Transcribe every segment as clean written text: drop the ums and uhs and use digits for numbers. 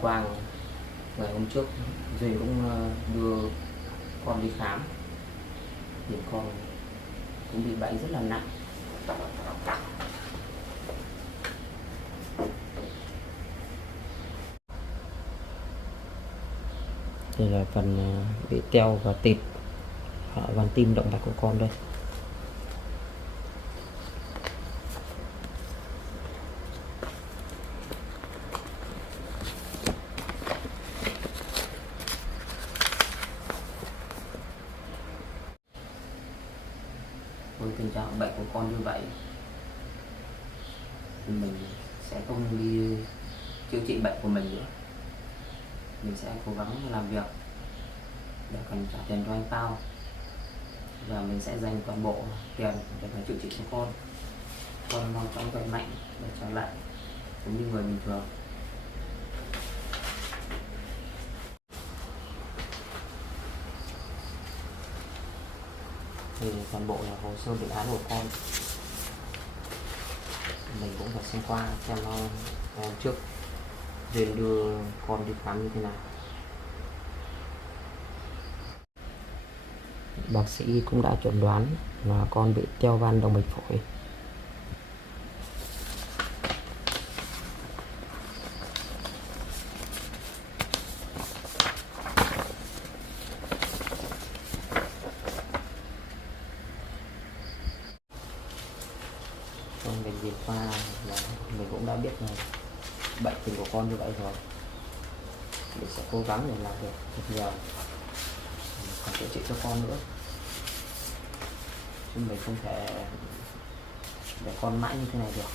Quang ngày hôm trước Duy cũng đưa con đi khám thì con cũng bị bệnh rất là nặng. Đây là phần bị teo và tịt ở van tim động mạch của con đây. Với tình trạng bệnh của con như vậy thì mình sẽ không đi chữa trị bệnh của mình nữa. Mình sẽ cố gắng làm việc để cần trả tiền cho anh Pao, và mình sẽ dành toàn bộ tiền để mà chữa trị cho con mau chóng khỏe mạnh để trở lại giống như người bình thường. Thì toàn bộ là hồ sơ bệnh án của con, mình cũng phải xem qua xem nó trước Duyên đưa con đi khám như thế nào. Bác sĩ cũng đã chẩn đoán là con bị teo van động mạch phổi. Trong bệnh viện qua là mình cũng đã biết là bệnh tình của con như vậy rồi. Mình sẽ cố gắng để làm được thật nhiều, còn chữa trị cho con nữa, chứ mình không thể để con mãi như thế này được.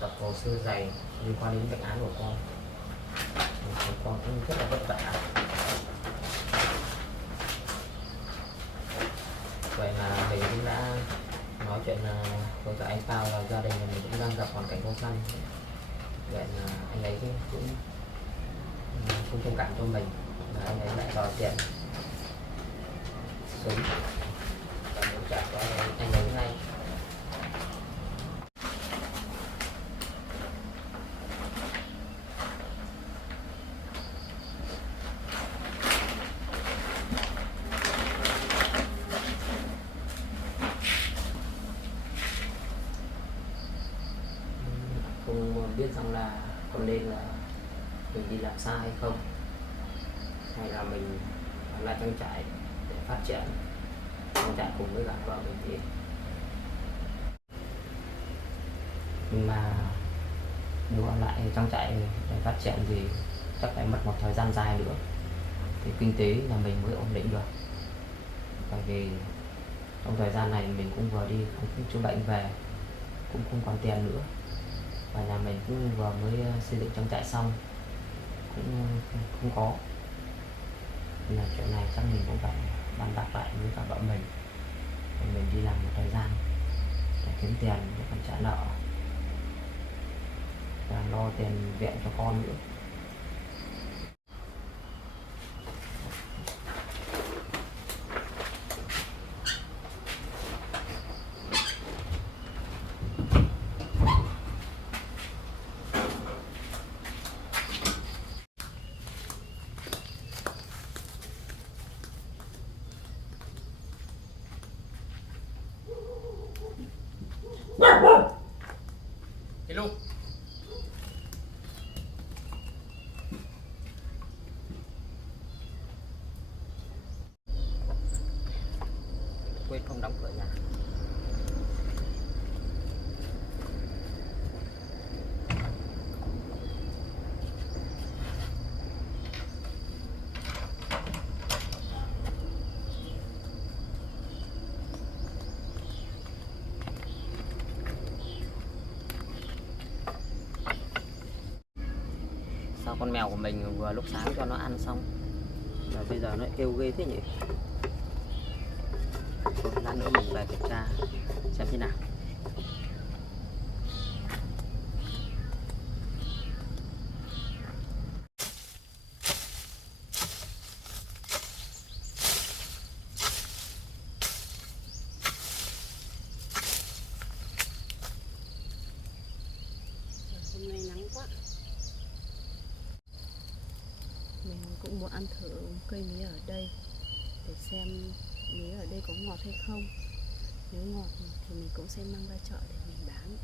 Tập hồ sơ dày liên quan đến bệnh án của con cũng rất là vất vả. Vậy là mình cũng đã nói chuyện với cả anh Pao là gia đình của mình cũng đang gặp hoàn cảnh khó khăn. Vậy là anh ấy cũng thông cảm cho mình, và anh ấy lại đòi tiền sớm và muốn trả cho anh ấy ngay. Không biết rằng là còn nên là mình đi làm sai hay không, hay là mình ở lại trang trại để phát triển trang trại cùng với cả vợ mình. Thì mà nếu ở lại trang trại để phát triển thì chắc phải mất một thời gian dài nữa thì kinh tế là mình mới ổn định được. Bởi vì trong thời gian này mình cũng vừa đi khám chữa bệnh về, cũng không còn tiền nữa, và nhà mình cũng vừa mới xây dựng trang trại xong cũng không có, nên là chuyện này chắc mình cũng phải bàn bạc lại với cả vợ mình để mình đi làm một thời gian để kiếm tiền để còn trả nợ và lo tiền viện cho con nữa. Hello. Quên không đóng cửa nhà. Sao con mèo của mình vừa lúc sáng cho nó ăn xong mà bây giờ nó kêu ghê thế nhỉ? Thôi lát nữa mình về kiểm tra xem thế nào. Hôm nay nắng quá. Mình cũng muốn ăn thử cây mía ở đây để xem mía ở đây có ngọt hay không. Nếu ngọt thì mình cũng sẽ mang ra chợ để mình bán.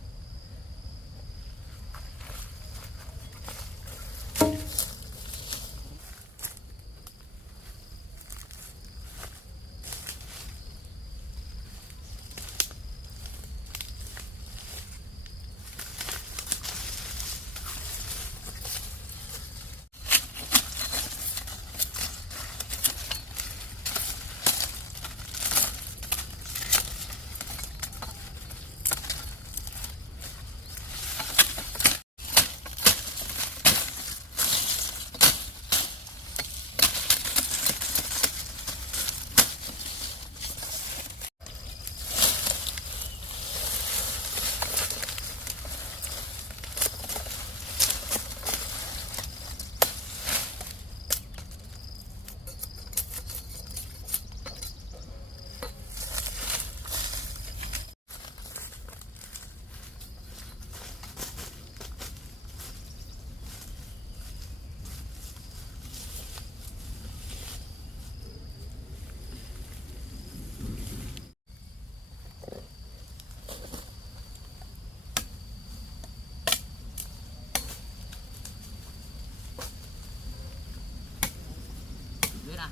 Dưới này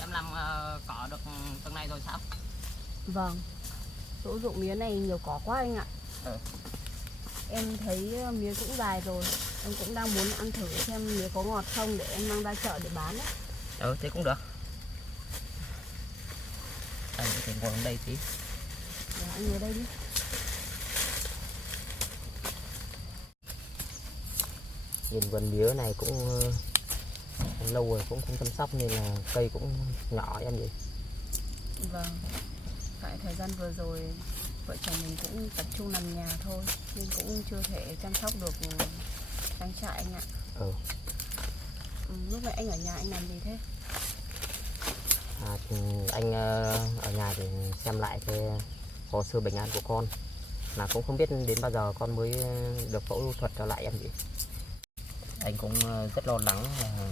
em làm cỏ được từng này rồi sao? Vâng, chỗ ruộng mía này nhiều cỏ quá anh ạ. Em thấy mía cũng dài rồi. Em cũng đang muốn ăn thử xem mía có ngọt không để em mang ra chợ để bán đấy. Thế cũng được. Anh có thể ngồi ở đây tí. Anh ngồi đây đi. Nhìn vườn mía này cũng lâu rồi cũng không chăm sóc nên là cây cũng nhỏ em vậy. Vâng, tại thời gian vừa rồi vợ chồng mình cũng tập trung làm nhà thôi nên cũng chưa thể chăm sóc được trang trại anh ạ. Lúc này anh ở nhà anh làm gì thế? Anh ở nhà để xem lại cái hồ sơ bệnh án của con, là cũng không biết đến bao giờ con mới được phẫu thuật trở lại em vậy. Anh cũng rất lo lắng là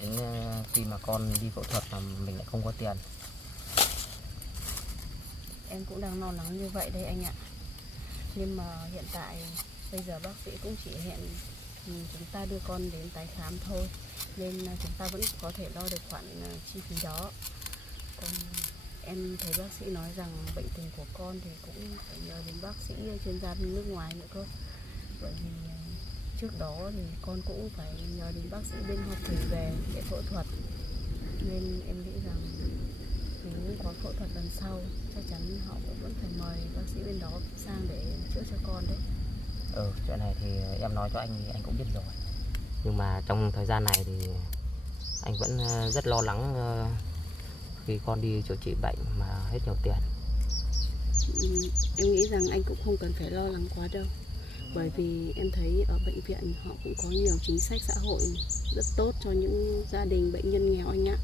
đến khi mà con đi phẫu thuật mà mình lại không có tiền. Em cũng đang lo lắng như vậy đây anh ạ. Nhưng mà hiện tại bây giờ bác sĩ cũng chỉ hẹn chúng ta đưa con đến tái khám thôi, nên chúng ta vẫn có thể lo được khoản chi phí đó. Còn em thấy bác sĩ nói rằng bệnh tình của con thì cũng phải nhờ đến bác sĩ chuyên gia bên nước ngoài nữa cơ. Bởi vì trước đó thì con cũng phải nhờ đến bác sĩ bên Hoa Kỳ về để phẫu thuật. Nên em nghĩ rằng nếu có phẫu thuật lần sau chắc chắn họ cũng vẫn phải mời bác sĩ bên đó sang để chữa cho con đấy. Chuyện này thì em nói cho anh thì anh cũng biết rồi. Nhưng mà trong thời gian này thì anh vẫn rất lo lắng khi con đi chữa trị bệnh mà hết nhiều tiền. Em nghĩ rằng anh cũng không cần phải lo lắng quá đâu. Bởi vì em thấy ở bệnh viện họ cũng có nhiều chính sách xã hội rất tốt cho những gia đình bệnh nhân nghèo anh ạ.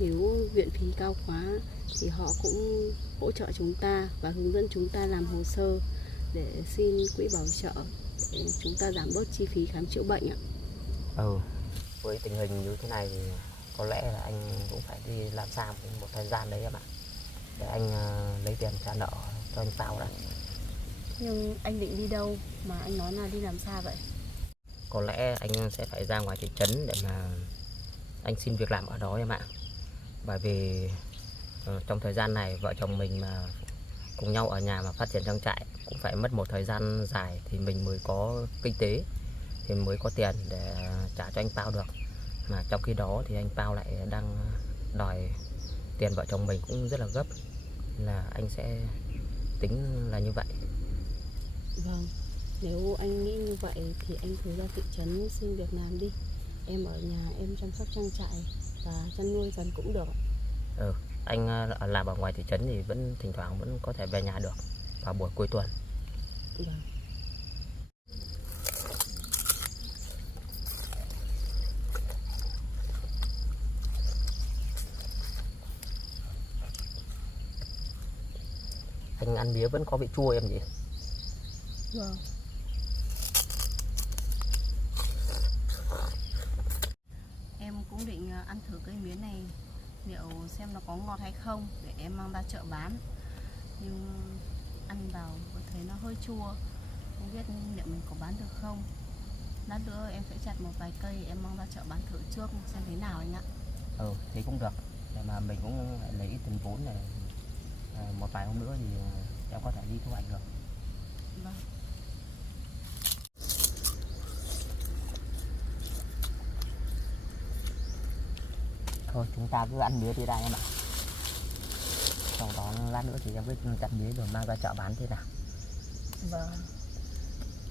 Nếu viện phí cao quá thì họ cũng hỗ trợ chúng ta và hướng dẫn chúng ta làm hồ sơ để xin quỹ bảo trợ để chúng ta giảm bớt chi phí khám chữa bệnh ạ. Với tình hình như thế này thì có lẽ là anh cũng phải đi làm xa một thời gian đấy em ạ, để anh lấy tiền trả nợ cho anh Pao đã. Nhưng anh định đi đâu mà anh nói là đi làm xa vậy? Có lẽ anh sẽ phải ra ngoài thị trấn để mà anh xin việc làm ở đó em ạ. Bởi vì trong thời gian này vợ chồng mình mà cùng nhau ở nhà mà phát triển trang trại cũng phải mất một thời gian dài thì mình mới có kinh tế, thì mới có tiền để trả cho anh Pao được. Mà trong khi đó thì anh Pao lại đang đòi tiền vợ chồng mình cũng rất là gấp, là anh sẽ tính là như vậy. Vâng, nếu anh nghĩ như vậy thì anh cứ ra thị trấn xin việc làm đi. Em ở nhà em chăm sóc trang trại và chăn nuôi dần cũng được. anh làm ở ngoài thị trấn thì vẫn thỉnh thoảng vẫn có thể về nhà được vào buổi cuối tuần. Vâng. Anh ăn mía vẫn có vị chua em nhỉ? Vâng. Em cũng định ăn thử cây mía này liệu xem nó có ngọt hay không để em mang ra chợ bán. Nhưng ăn vào có thấy nó hơi chua, không biết liệu mình có bán được không. Lát nữa em sẽ chặt một vài cây em mang ra chợ bán thử trước xem thế nào anh ạ. Thì cũng được. Để mà mình cũng lấy ít tiền vốn này, một vài hôm nữa thì em có thể đi thu hoạch được. Vâng. Thôi chúng ta cứ ăn mía đi đây em ạ. Sau đó lát nữa thì em mới chặt mía rồi mang ra chợ bán thế nào. Vâng.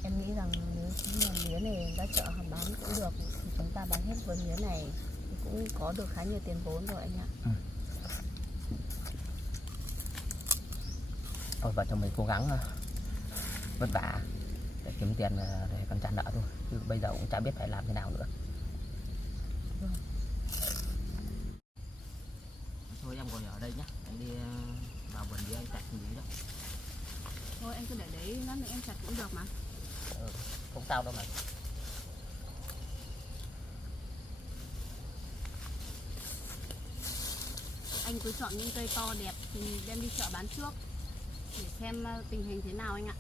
Em nghĩ rằng nếu mà mía này ra chợ bán cũng được thì chúng ta bán hết với mía này thì cũng có được khá nhiều tiền vốn rồi anh ạ. Thôi vợ chồng mình cố gắng vất vả để kiếm tiền để con trả nợ thôi, chứ bây giờ cũng chả biết phải làm thế nào nữa. Thôi em ngồi ở đây nhá, anh đi vào vườn đi anh chặt mía đó. Thôi anh cứ để đấy, lát nữa em chặt cũng được mà. Không sao đâu mà. Anh cứ chọn những cây to đẹp thì đem đi chợ bán trước để xem tình hình thế nào anh ạ.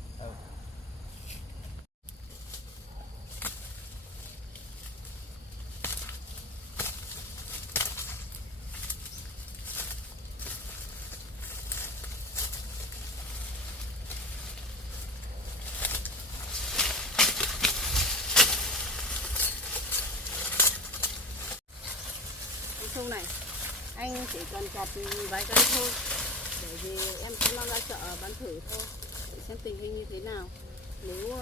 Sâu này anh chỉ cần chặt vài cây thôi, bởi vì em sẽ mang ra chợ bán thử thôi để xem tình hình như thế nào. Nếu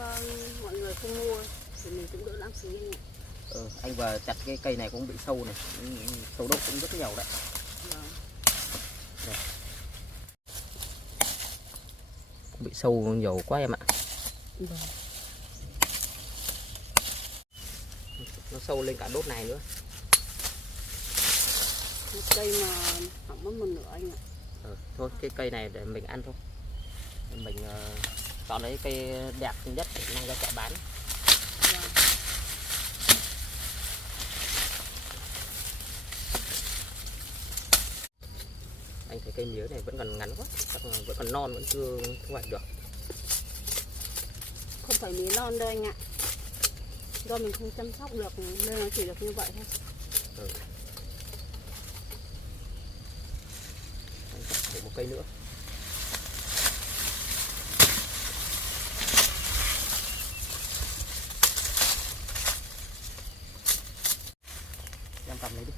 mọi người không mua thì mình cũng đỡ lãng phí anh ạ. Anh vừa chặt cái cây này cũng bị sâu này, sâu độc cũng rất nhiều đấy. Vâng. Bị sâu nhiều quá em ạ. Vâng. Nó sâu lên cả đốt này nữa. Một cây mà hỏng mất một nửa anh ạ. Thôi cái cây này để mình ăn thôi. Mình chọn lấy cây đẹp nhất để mang ra chợ bán. Vâng. Anh thấy cây mía này vẫn còn ngắn quá, chắc là vẫn còn non, vẫn chưa thu hoạch được. Không phải mía non đâu anh ạ, do mình không chăm sóc được nên nó chỉ được như vậy thôi. Anh chặt thử một cây nữa. Em cầm lấy đi.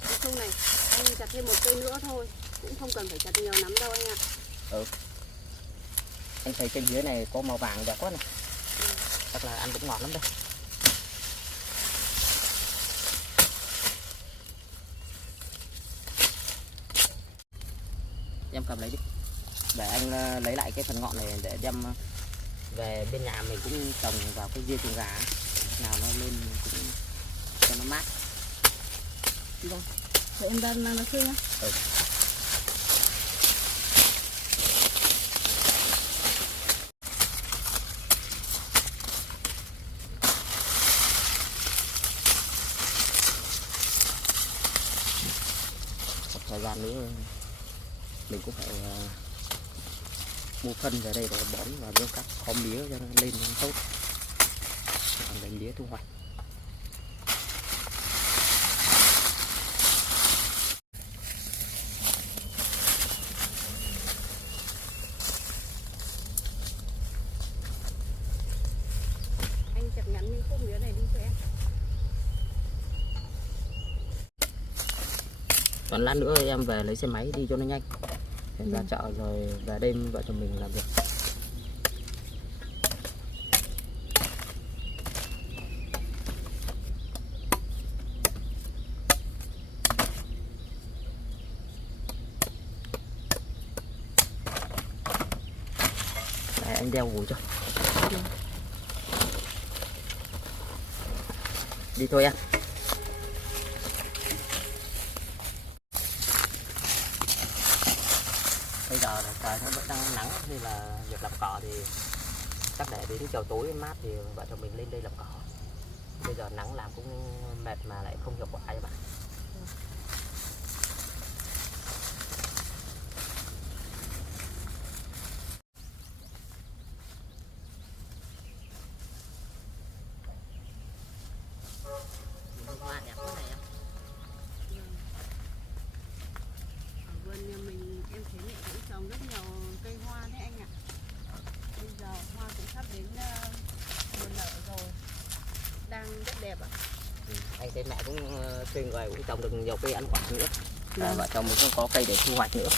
Cái sâu này anh chặt thêm một cây nữa thôi, cũng không cần phải chặt nhiều lắm đâu anh ạ. Anh thấy cây mía này có màu vàng đẹp quá này. Chắc là ăn cũng ngọt lắm đây. Em cầm lấy đi. Để anh lấy lại cái phần ngọn này để đem về bên nhà mình cũng trồng vào cái dưa chuồng gà. Nào nó lên cũng cho nó mát. Vâng. Để em mang nó chơi nhá. Thời gian nữa mình cũng phải mua phân về đây để bón vào cho các kho mía cho nó lên tốt, còn lấy mía thu hoạch. Anh chặt ngắn miếng khúc mía này đi cho em. Còn lát nữa em về lấy xe máy đi cho nó nhanh. Em ra chợ rồi về đêm vợ chồng mình làm việc. em đeo gối cho. Ừ. Đi thôi em. Bây giờ là trời nó vẫn đang nắng nên là việc làm cỏ thì chắc để đến chiều tối mát thì vợ chồng mình lên đây làm cỏ. Bây giờ nắng làm cũng mệt mà lại không hiệu quả các bạn. Hoa đẹp quá này em. Ở vườn nhà mình em thấy mẹ cũng trồng rất nhiều cây hoa đấy anh ạ. Bây giờ hoa cũng sắp đến mùa nở rồi, đang rất đẹp ạ. Anh thấy mẹ cũng thuê người cũng trồng được nhiều cây ăn quả nữa. Vâng. Vợ chồng mình cũng có cây để thu hoạch nữa.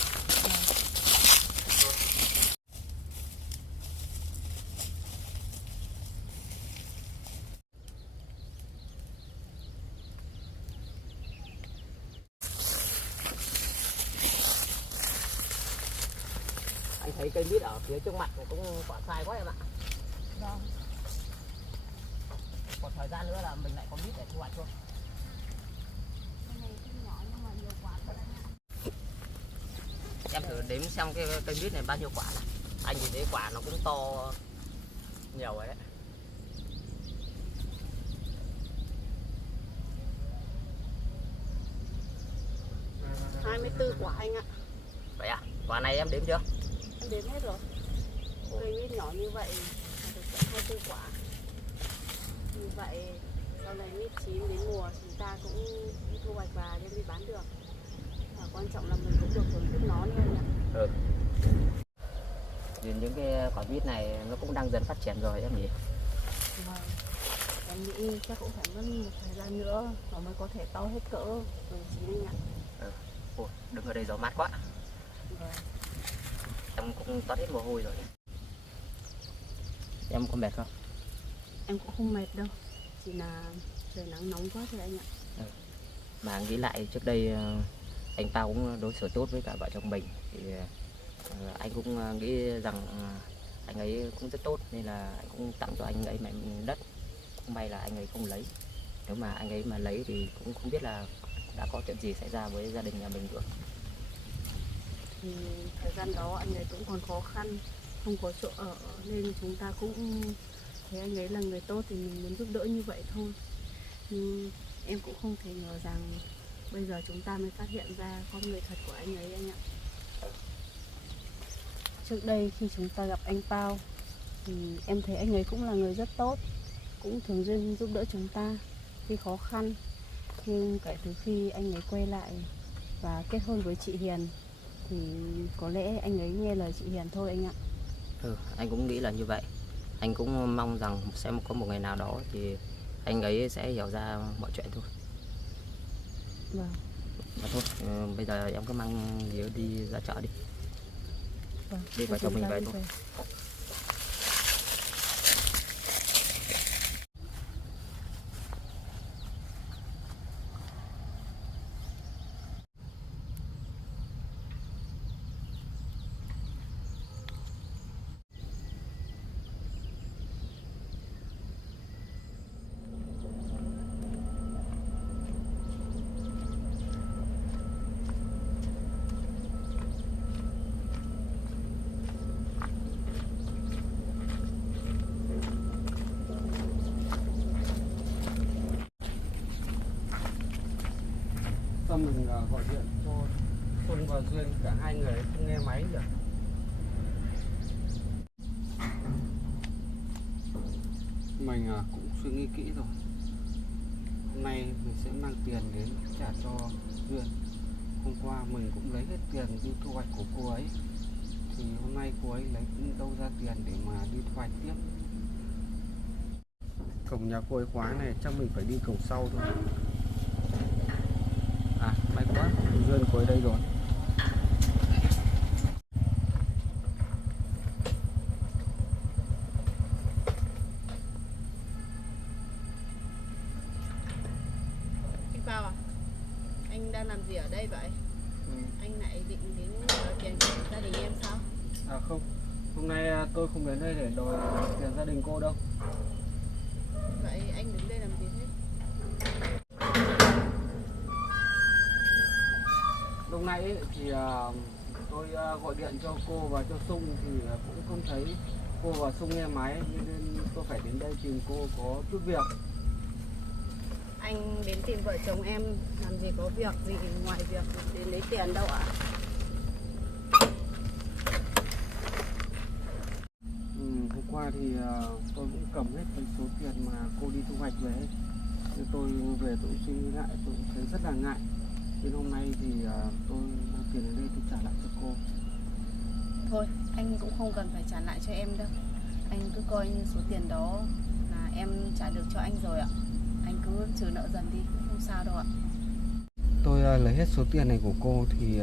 Anh thấy cây mít ở phía trước mặt này cũng quả sai quá em ạ. Vâng. Một thời gian nữa là mình lại có mít để thu hoạch thôi. Cái này cũng nhỏ nhưng mà nhiều quả thật anh ạ. Em thử đếm xem cái cây mít này bao nhiêu quả này. Anh nhìn thấy quả nó cũng to nhiều rồi đấy. 24 quả anh ạ. Vậy à? Quả này em đếm chưa? Em đếm hết rồi. Cây mít nhỏ như vậy là được tận 24 quả. Như vậy sau này mít chín đến mùa chúng ta cũng đi thu hoạch và đem đi bán được. Và quan trọng là mình cũng được thưởng thức nó nữa anh ạ. Ừ. Nhìn những cái quả mít này nó cũng đang dần phát triển rồi em nhỉ? Vâng. Em nghĩ chắc cũng phải mất một thời gian nữa nó mới có thể to hết cỡ rồi chín anh ạ. Ừ. Ôi, đứng ở đây gió mát quá. Vâng. Em cũng toát hết mồ hôi rồi. Em có mệt không? Em cũng không mệt đâu, chỉ là trời nắng nóng quá thôi anh ạ. Ừ. Mà nghĩ lại trước đây anh Pao cũng đối xử tốt với cả vợ chồng mình thì anh cũng nghĩ rằng anh ấy cũng rất tốt nên là anh cũng tặng cho anh ấy mảnh đất. Không may là anh ấy không lấy. Nếu mà anh ấy mà lấy thì cũng không biết là đã có chuyện gì xảy ra với gia đình nhà mình được. Thì thời gian đó anh ấy cũng còn khó khăn, không có chỗ ở nên chúng ta cũng thấy anh ấy là người tốt thì mình muốn giúp đỡ như vậy thôi. Nhưng em cũng không thể ngờ rằng bây giờ chúng ta mới phát hiện ra con người thật của anh ấy anh ạ. Trước đây khi chúng ta gặp anh Pao thì em thấy anh ấy cũng là người rất tốt, cũng thường xuyên giúp đỡ chúng ta khi khó khăn. Nhưng kể từ khi anh ấy quay lại và kết hôn với chị Hiền thì có lẽ anh ấy nghe lời chị Hiền thôi anh ạ. Ừ, anh cũng nghĩ là như vậy. Anh cũng mong rằng sẽ có một ngày nào đó thì anh ấy sẽ hiểu ra mọi chuyện thôi. Vâng. Và thôi, bây giờ em cứ mang gì đi ra chợ đi. Vâng. Đi vào chồng mình về thôi. Xong mình gọi điện cho Xuân và Duyên, cả hai người không nghe máy được. Mình cũng suy nghĩ kỹ rồi. Hôm nay mình sẽ mang tiền đến trả cho Duyên. Hôm qua mình cũng lấy hết tiền đi thu hoạch của cô ấy. Thì hôm nay cô ấy lấy đâu ra tiền để mà đi thu hoạch tiếp. Cổng nhà cô ấy khóa này, chắc mình phải đi cổng sau thôi. À, may quá, Duyên cô ấy đây rồi. Anh Pao à, anh đang làm gì ở đây vậy? Anh lại định đến đòi tiền của gia đình em sao? À không, Hôm nay tôi không đến đây để đòi tiền gia đình cô đâu. Vậy anh đứng đây làm gì thế? Lúc nãy ấy, thì tôi gọi điện cho cô và cho Sung thì cũng không thấy cô và Sung nghe máy, nên tôi phải đến đây tìm cô có chút việc. Anh đến tìm vợ chồng em làm gì có việc gì ngoài việc đến lấy tiền đâu ạ? Hôm qua thì tôi cũng cầm hết cái số tiền mà cô đi thu hoạch về ấy. Nên tôi về tôi suy nghĩ lại, tôi cũng thấy rất là ngại. Nên hôm nay thì tôi mang tiền đến đây tôi trả lại cho cô. Thôi, anh cũng không cần phải trả lại cho em đâu. Anh cứ coi như số tiền đó là em trả được cho anh rồi ạ. Anh cứ trừ nợ dần đi, cũng không sao đâu ạ. Tôi lấy hết số tiền này của cô thì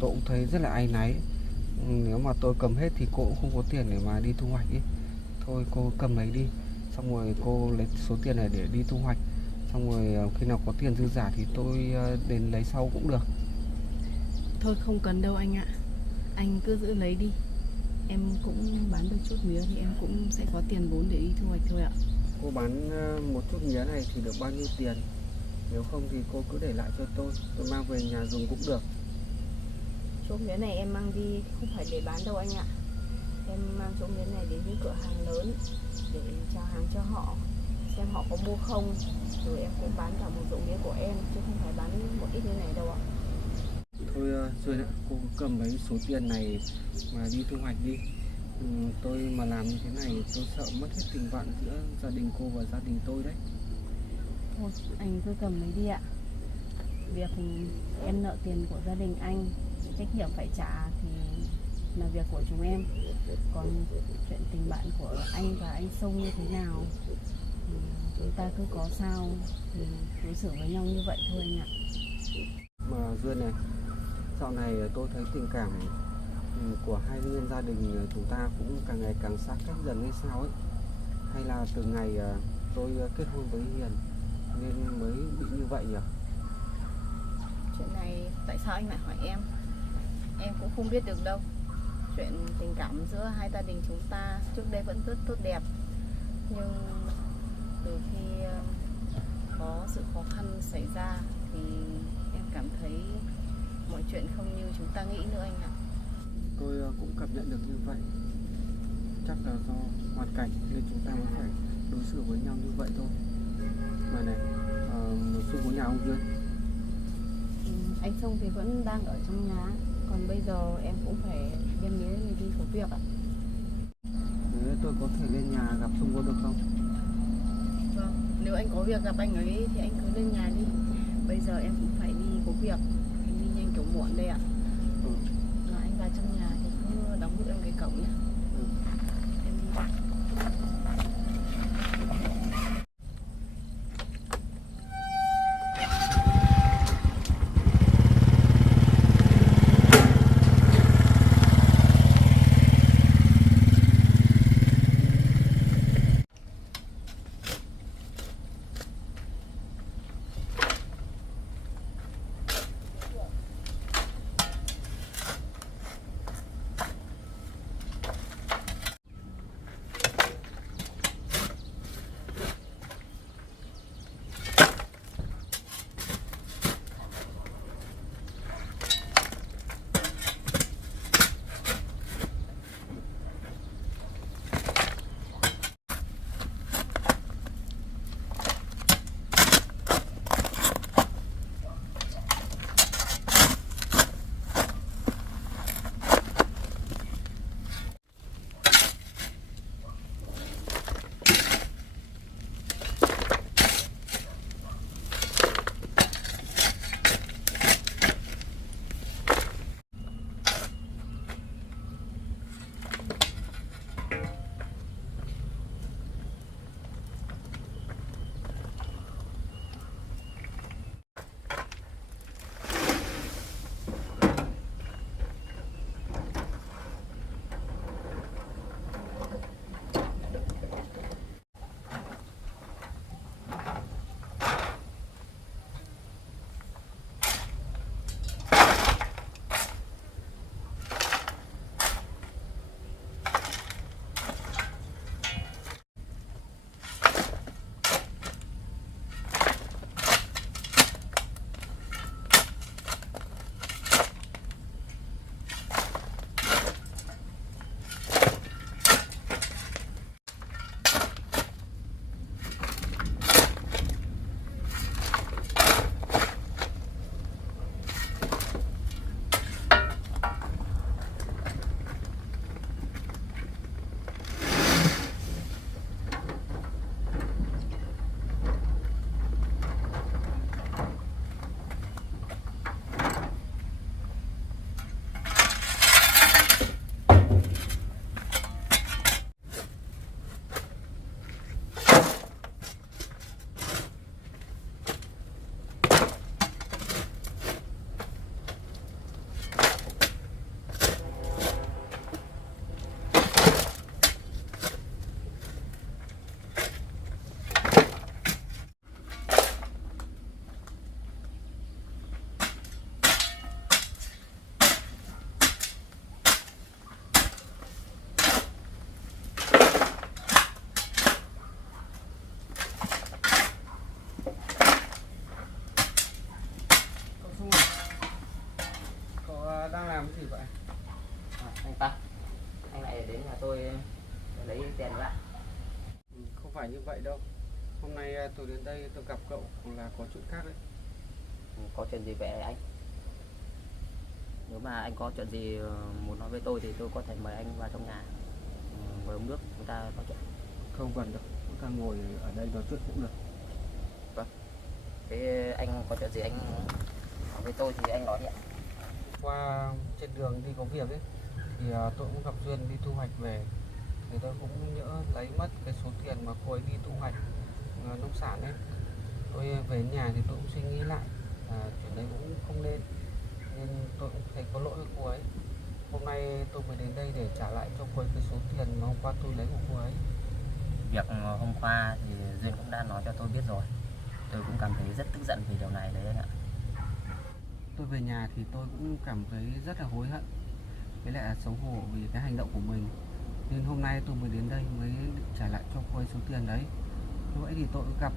tôi cũng thấy rất là áy náy. Nếu mà tôi cầm hết thì cô cũng không có tiền để mà đi thu hoạch ấy. Thôi cô cầm lấy đi, xong rồi cô lấy số tiền này để đi thu hoạch. Xong rồi khi nào có tiền dư giả thì tôi đến lấy sau cũng được. Thôi không cần đâu anh ạ. Anh cứ giữ lấy đi. Em cũng bán được chút mía thì em cũng sẽ có tiền vốn để đi thu hoạch thôi ạ. Cô bán một chút mía này thì được bao nhiêu tiền? Nếu không thì cô cứ để lại cho tôi mang về nhà dùng cũng được. Chỗ mía này em mang đi không phải để bán đâu anh ạ. Em mang chỗ mía này đến những cửa hàng lớn để chào hàng cho họ, xem họ có mua không. Rồi em cũng bán cả một ruộng mía của em, chứ không phải bán một ít như này đâu ạ. Thôi rồi đã, cô cầm lấy số tiền này mà đi thu hoạch đi. Tôi mà làm như thế này tôi sợ mất hết tình bạn giữa gia đình cô và gia đình tôi đấy. Thôi anh cứ cầm lấy đi ạ. Việc em nợ tiền của gia đình anh, trách nhiệm phải trả thì là việc của chúng em. Còn chuyện tình bạn của anh và anh Sung như thế nào thì chúng ta cứ có sao thì đối xử với nhau như vậy thôi anh ạ. Mà Duyên này, dạo này tôi thấy tình cảm của hai nhân gia đình chúng ta cũng càng ngày càng xa cách dần hay sao ấy. Hay là từ ngày tôi kết hôn với Hiền nên mới bị như vậy nhỉ? Chuyện này tại sao anh lại hỏi em? Em cũng không biết được đâu. Chuyện tình cảm giữa hai gia đình chúng ta trước đây vẫn rất tốt đẹp. Nhưng từ khi có sự khó khăn xảy ra thì em cảm thấy mọi chuyện không như chúng ta nghĩ nữa anh ạ. Tôi cũng cảm nhận được như vậy. Chắc là do hoàn cảnh nên chúng ta mới phải đối xử với nhau như vậy thôi. Mà này, Sung có nhà ông Duyên? Anh Sung thì vẫn đang ở trong nhà. Còn bây giờ em cũng phải đem mía này đi có việc ạ. Nếu tôi có thể lên nhà gặp Sung có được không? Vâng, nếu anh có việc gặp anh ấy thì anh cứ lên nhà đi. Bây giờ em cũng phải đi có việc. Em đi nhanh kiểu muộn đây ạ. Mà anh vào trong nhà thì cứ đóng hộ em cái cổng nhé. Em đi đây. anh lại đến nhà tôi lấy tiền nữa. Không phải như vậy đâu. Hôm nay tôi đến đây tôi gặp cậu là có chuyện khác đấy. Có chuyện gì vậy anh? Nếu mà anh có chuyện gì muốn nói với tôi thì tôi có thể mời anh vào trong nhà ngồi uống nước chúng ta nói chuyện. Không cần đâu, chúng ta ngồi ở đây nói chuyện cũng được. Vâng. Thế anh có chuyện gì anh nói với tôi thì anh nói đi ạ. Qua trên đường đi có việc ấy thì tôi cũng gặp Duyên đi thu hoạch về, thì tôi cũng nhỡ lấy mất cái số tiền mà cô ấy đi thu hoạch nông sản ấy. Tôi về nhà thì tôi cũng suy nghĩ lại chuyện đấy cũng không nên, nên tôi cũng thấy có lỗi với cô ấy. Hôm nay tôi mới đến đây để trả lại cho cô ấy cái số tiền mà hôm qua tôi lấy của cô ấy. Việc hôm qua thì Duyên cũng đã nói cho tôi biết rồi. Tôi cũng cảm thấy rất tức giận vì điều này đấy anh ạ. Tôi về nhà thì tôi cũng cảm thấy rất là hối hận, với lại là xấu hổ vì cái hành động của mình. Nên hôm nay tôi mới đến đây mới trả lại cho cô ấy số tiền đấy. Lúc nãy thì tôi gặp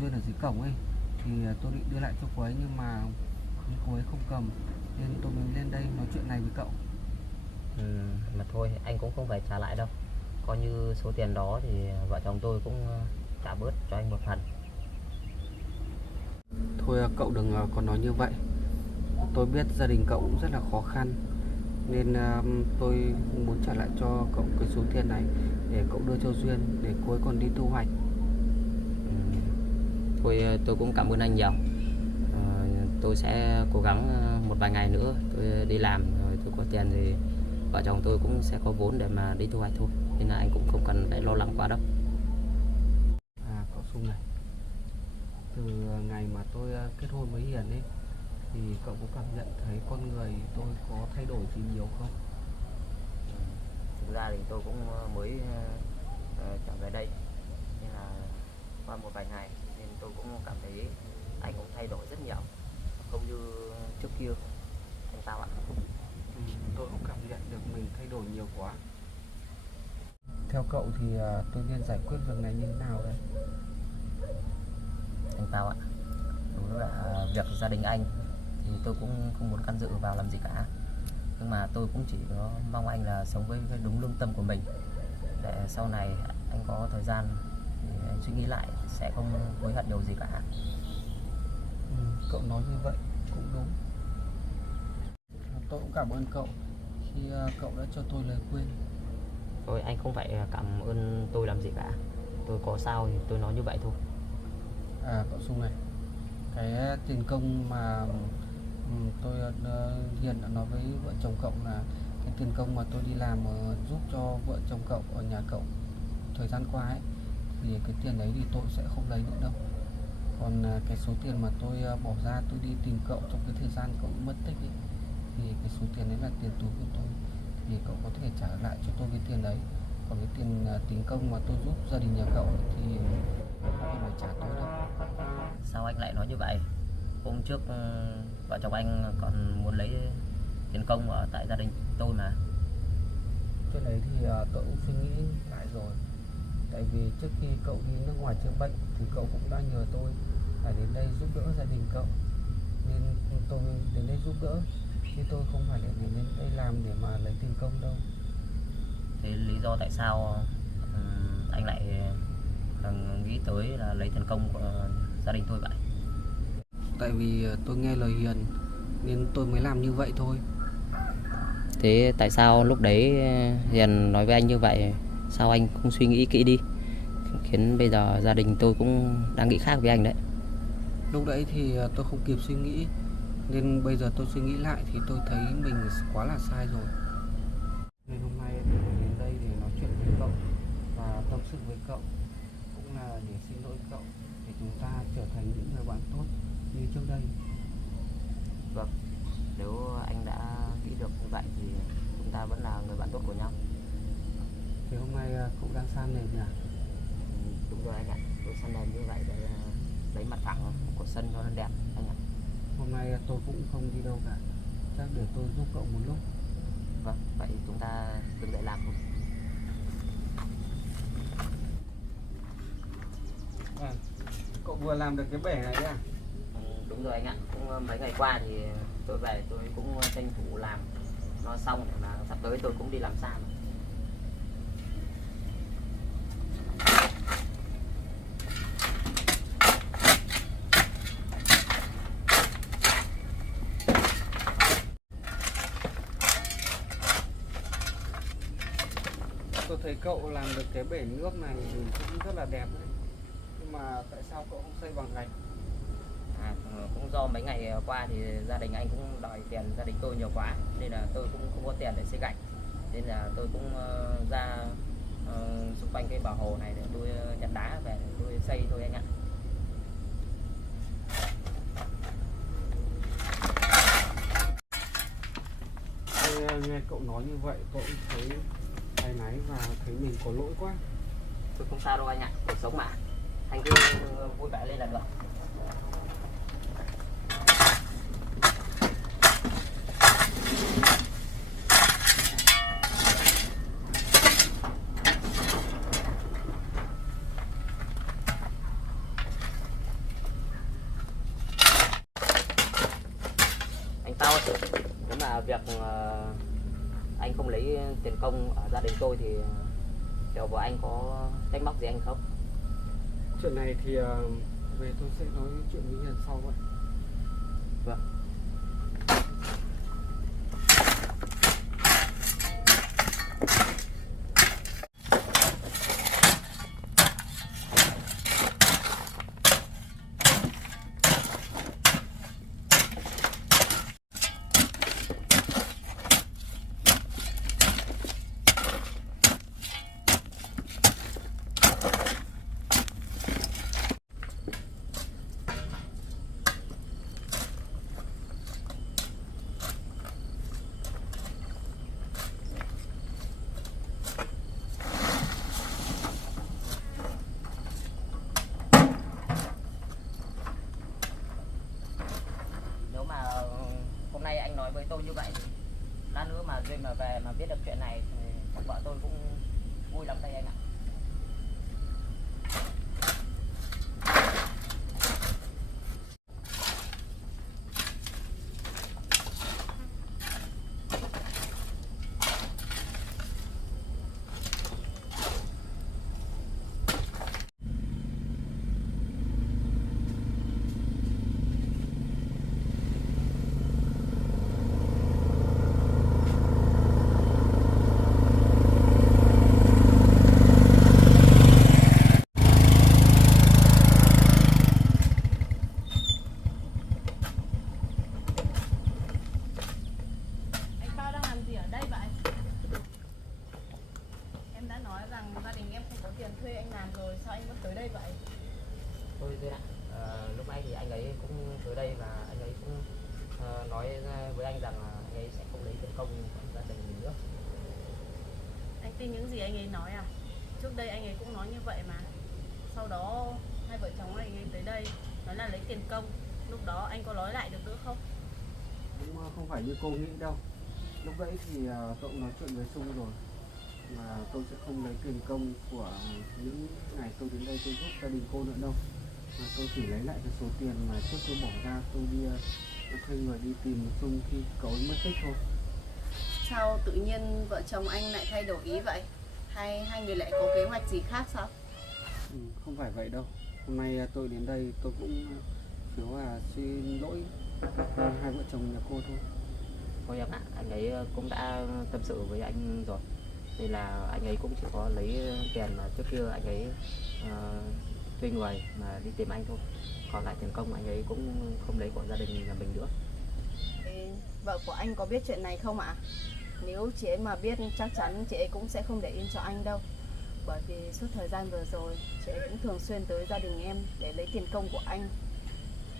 Duyên ở dưới cổng ấy, thì tôi định đưa lại cho cô ấy nhưng mà cô ấy không cầm, nên tôi mới lên đây nói chuyện này với cậu. Mà thôi anh cũng không phải trả lại đâu. Coi như số tiền đó thì vợ chồng tôi cũng trả bớt cho anh một phần. Thôi cậu đừng còn nói như vậy. Tôi biết gia đình cậu cũng rất là khó khăn, nên tôi muốn trả lại cho cậu cái số tiền này để cậu đưa cho Duyên để cô ấy còn đi thu hoạch. Thôi tôi cũng cảm ơn anh nhiều. Tôi sẽ cố gắng một vài ngày nữa tôi đi làm rồi tôi có tiền thì vợ chồng tôi cũng sẽ có vốn để mà đi thu hoạch thôi, nên là anh cũng không cần phải lo lắng quá đâu. Cậu Sung này, từ ngày mà tôi kết hôn với Hiền ấy thì cậu có cảm nhận thấy con người tôi có thay đổi gì nhiều không? Thực ra thì tôi cũng mới trở về đây, nên là qua một vài ngày nên tôi cũng cảm thấy anh cũng thay đổi rất nhiều, không như trước kia. Anh sao ạ? Tôi cũng cảm nhận được mình thay đổi nhiều quá. Theo cậu thì tôi nên giải quyết việc này như thế nào đây? Anh sao ạ? Đối với việc gia đình anh thì tôi cũng không muốn can dự vào làm gì cả, nhưng mà tôi cũng chỉ có mong anh là sống với đúng lương tâm của mình, để sau này anh có thời gian thì anh suy nghĩ lại sẽ không hối hận điều gì cả. Cậu nói như vậy cũng đúng. Tôi cũng cảm ơn cậu khi cậu đã cho tôi lời khuyên. Thôi anh không phải cảm ơn tôi làm gì cả, tôi có sao thì tôi nói như vậy thôi. Cậu Sung này, cái tiền công mà tôi Hiền đã nói với vợ chồng cậu là cái tiền công mà tôi đi làm giúp cho vợ chồng cậu ở nhà cậu thời gian qua ấy, thì cái tiền đấy thì tôi sẽ không lấy nữa đâu. Còn cái số tiền mà tôi bỏ ra tôi đi tìm cậu trong cái thời gian cậu mất tích ấy, thì cái số tiền đấy là tiền túi của tôi, thì cậu có thể trả lại cho tôi cái tiền đấy. Còn cái tiền công mà tôi giúp gia đình nhà cậu thì không phải trả tôi đâu. Sao anh lại nói như vậy? Hôm trước vợ chồng anh còn muốn lấy tiền công ở tại gia đình tôi mà. Cái đấy thì cậu cũng suy nghĩ lại rồi. Tại vì trước khi cậu đi nước ngoài chữa bệnh thì cậu cũng đã nhờ tôi phải đến đây giúp đỡ gia đình cậu, nên tôi đến đây giúp đỡ, chứ tôi không phải để đến đây làm để mà lấy tiền công đâu. Thế lý do tại sao anh lại nghĩ tới là lấy tiền công của gia đình tôi vậy? Tại vì tôi nghe lời Hiền nên tôi mới làm như vậy thôi. Thế tại sao lúc đấy Hiền nói với anh như vậy, sao anh không suy nghĩ kỹ đi, khiến bây giờ gia đình tôi cũng đang nghĩ khác với anh đấy? Lúc đấy thì tôi không kịp suy nghĩ, nên bây giờ tôi suy nghĩ lại thì tôi thấy mình quá là sai rồi. Nên hôm nay tôi đến đây để nói chuyện với cậu và tâm sự với cậu, cũng là để xin lỗi cậu, để chúng ta trở thành những người bạn tốt như trước đây. Vâng, nếu anh đã nghĩ được như vậy thì chúng ta vẫn là người bạn tốt của nhau. Thì hôm nay cậu đang san nền nhỉ? Đúng rồi anh ạ, tôi san nền như vậy để lấy mặt phẳng của sân cho nó đẹp anh ạ. Hôm nay tôi cũng không đi đâu cả, chắc để tôi giúp cậu một lúc. Vâng, vậy chúng ta đứng dậy làm thôi. Cậu vừa làm được cái bể này à? Đúng rồi anh ạ, cũng mấy ngày qua thì tôi về tôi cũng tranh thủ làm nó xong để mà sắp tới tôi cũng đi làm xa mà. tôi thấy cậu làm được cái bể nước này thì cũng rất là đẹp đấy. Nhưng mà tại sao cậu không xây bằng gạch? Cũng do mấy ngày qua thì gia đình anh cũng đòi tiền gia đình tôi nhiều quá, nên là tôi cũng không có tiền để xây gạch, nên là tôi cũng ra xung quanh cái bờ hồ này để tôi nhặt đá về để tôi xây thôi anh ạ. Nghe cậu nói như vậy tôi cũng thấy áy náy và thấy mình có lỗi quá. Tôi không sao đâu anh ạ, cuộc sống mà, anh cứ vui vẻ lên là được. Anh Tao ơi, nếu mà việc anh không lấy tiền công ở gia đình tôi thì liệu vợ anh có trách móc gì anh không? Chuyện này thì về tôi sẽ nói chuyện với Hiền sau vậy. Vâng. Nếu mà hôm nay anh nói với tôi như vậy thì lát nữa mà Duyên mà về mà biết được chuyện này thì chắc vợ tôi cũng vui lắm đây anh ạ. Anh Bao đang làm gì ở đây vậy? Em đã nói rằng gia đình em không có tiền thuê anh làm rồi, sao anh vẫn tới đây vậy? Tôi Duyên ạ, lúc nãy thì anh ấy cũng tới đây và anh ấy cũng nói với anh rằng là anh ấy sẽ không lấy tiền công của gia đình mình nữa. Anh tin những gì anh ấy nói à? Trước đây anh ấy cũng nói như vậy mà. Sau đó hai vợ chồng anh ấy tới đây nói là lấy tiền công. Lúc đó anh có nói lại được nữa không? Cũng không phải như cô nghĩ đâu. Lúc đấy thì cậu nói chuyện với Sung rồi, mà tôi sẽ không lấy tiền công của những ngày tôi đến đây tôi giúp gia đình cô nữa đâu, mà tôi chỉ lấy lại cái số tiền mà trước tôi bỏ ra tôi đi thuê người đi tìm Sung khi cậu ấy mất tích thôi. Sao tự nhiên vợ chồng anh lại thay đổi ý vậy? Hay hai người lại có kế hoạch gì khác sao? Không phải vậy đâu. Hôm nay tôi đến đây tôi cũng chỉ là xin lỗi hai vợ chồng nhà cô thôi. Thôi em ạ, anh ấy cũng đã tâm sự với anh rồi, nên là anh ấy cũng chỉ có lấy tiền mà trước kia anh ấy thuê người mà đi tìm anh thôi, còn lại tiền công anh ấy cũng không lấy của gia đình nhà mình nữa. Vợ của anh có biết chuyện này không ạ? Nếu chị ấy mà biết chắc chắn chị ấy cũng sẽ không để yên cho anh đâu. Bởi vì suốt thời gian vừa rồi chị ấy cũng thường xuyên tới gia đình em để lấy tiền công của anh.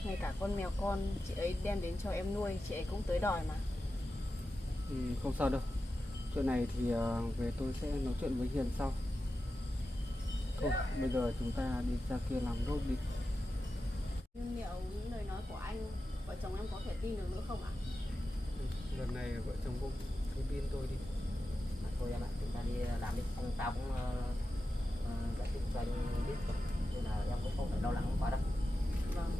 Ngay cả con mèo con chị ấy đem đến cho em nuôi chị ấy cũng tới đòi mà. Không sao đâu. Chuyện này thì về tôi sẽ nói chuyện với Hiền sau. Thôi bây giờ chúng ta đi ra kia làm nốt đi. Nhưng liệu những lời nói của anh vợ chồng em có thể tin được nữa không ạ? Lần này vợ chồng cô cứ tin tôi đi. Thôi em ạ, chúng ta đi làm đi, ông tao cũng giải thích cho anh biết rồi, nên là em cũng không phải lo lắng quá đâu. Vâng.